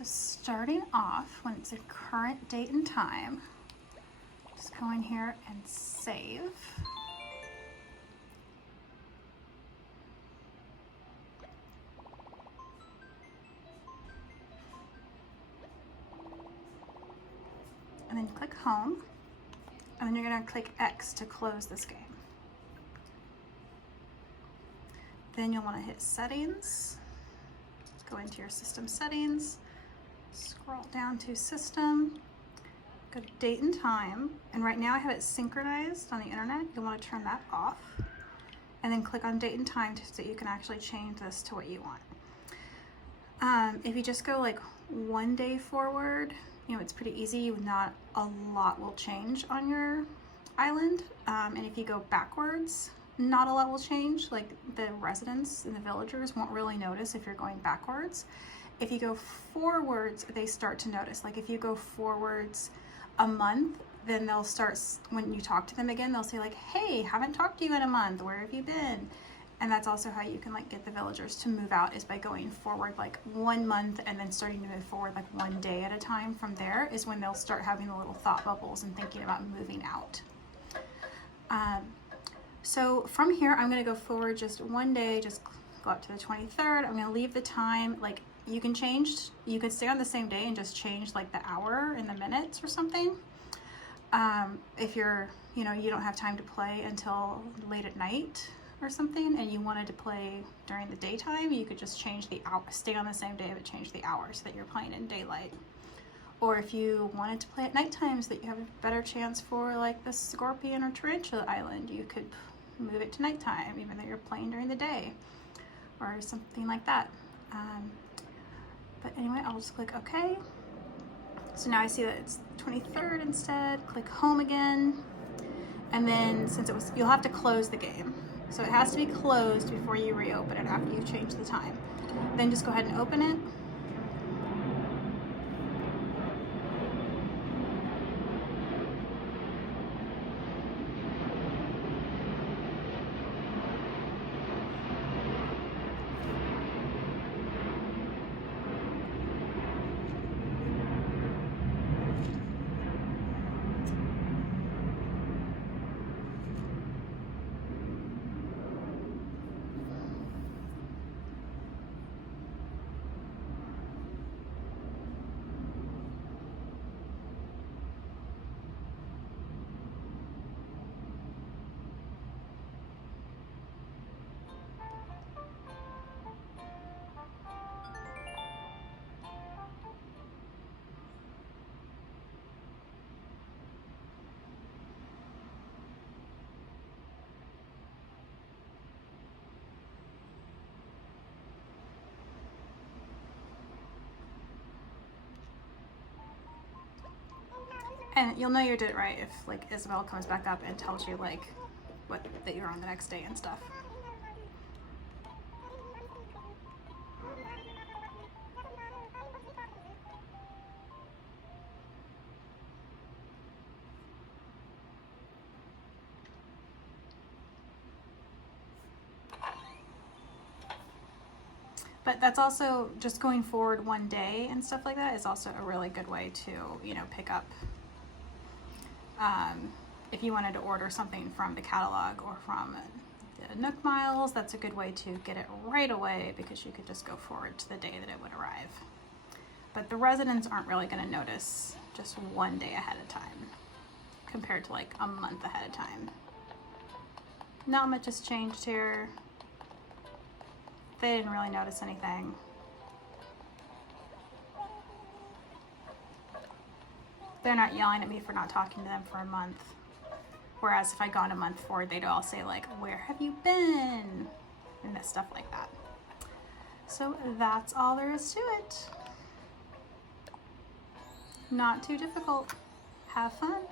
So starting off, when it's a current date and time, just go in here and save. And then click home, and then you're going to click X to close this game. Then you'll want to hit settings, go into your system settings, scroll down to system, go to date and time, and right now I have it synchronized on the internet. You'll want to turn that off, and then click on date and time so you can actually change this to what you want. If you just go like 1 day forward, you know, it's pretty easy. Not a lot will change on your island. And if you go backwards, not a lot will change. Like the residents and the villagers won't really notice if you're going backwards. If you go forwards, they start to notice. Like if you go forwards a month, then they'll start, when you talk to them again, they'll say like, hey, haven't talked to you in a month, where have you been? And that's also how you can like get the villagers to move out, is by going forward like 1 month and then starting to move forward like 1 day at a time. From there is when they'll start having the little thought bubbles and thinking about moving out. So from here, I'm gonna go forward just 1 day, just go up to the 23rd. I'm gonna leave the time, like you can change, you could stay on the same day and just change like the hour and the minutes or something. If you're, you know, you don't have time to play until late at night or something, and you wanted to play during the daytime, you could just change the hour, stay on the same day, but change the hours so that you're playing in daylight. Or if you wanted to play at nighttime so that you have a better chance for like the scorpion or tarantula island, you could move it to nighttime even though you're playing during the day, or something like that. But anyway, I'll just click OK. So now I see that it's 23rd instead. Click home again, and then since it was, you'll have to close the game. So it has to be closed before you reopen it after you've changed the time. Then just go ahead and open it. And you'll know you did it right if like Isabelle comes back up and tells you like what that you're on the next day and stuff. But that's also just going forward 1 day and stuff like that is also a really good way to, you know, pick up. If you wanted to order something from the catalog or from the Nook Miles, that's a good way to get it right away, because you could just go forward to the day that it would arrive. But the residents aren't really going to notice just 1 day ahead of time compared to like a month ahead of time. Not much has changed here. They didn't really notice anything. They're not yelling at me for not talking to them for a month. Whereas if I'd gone a month forward, they'd all say like, where have you been? And that stuff like that. So that's all there is to it. Not too difficult. Have fun.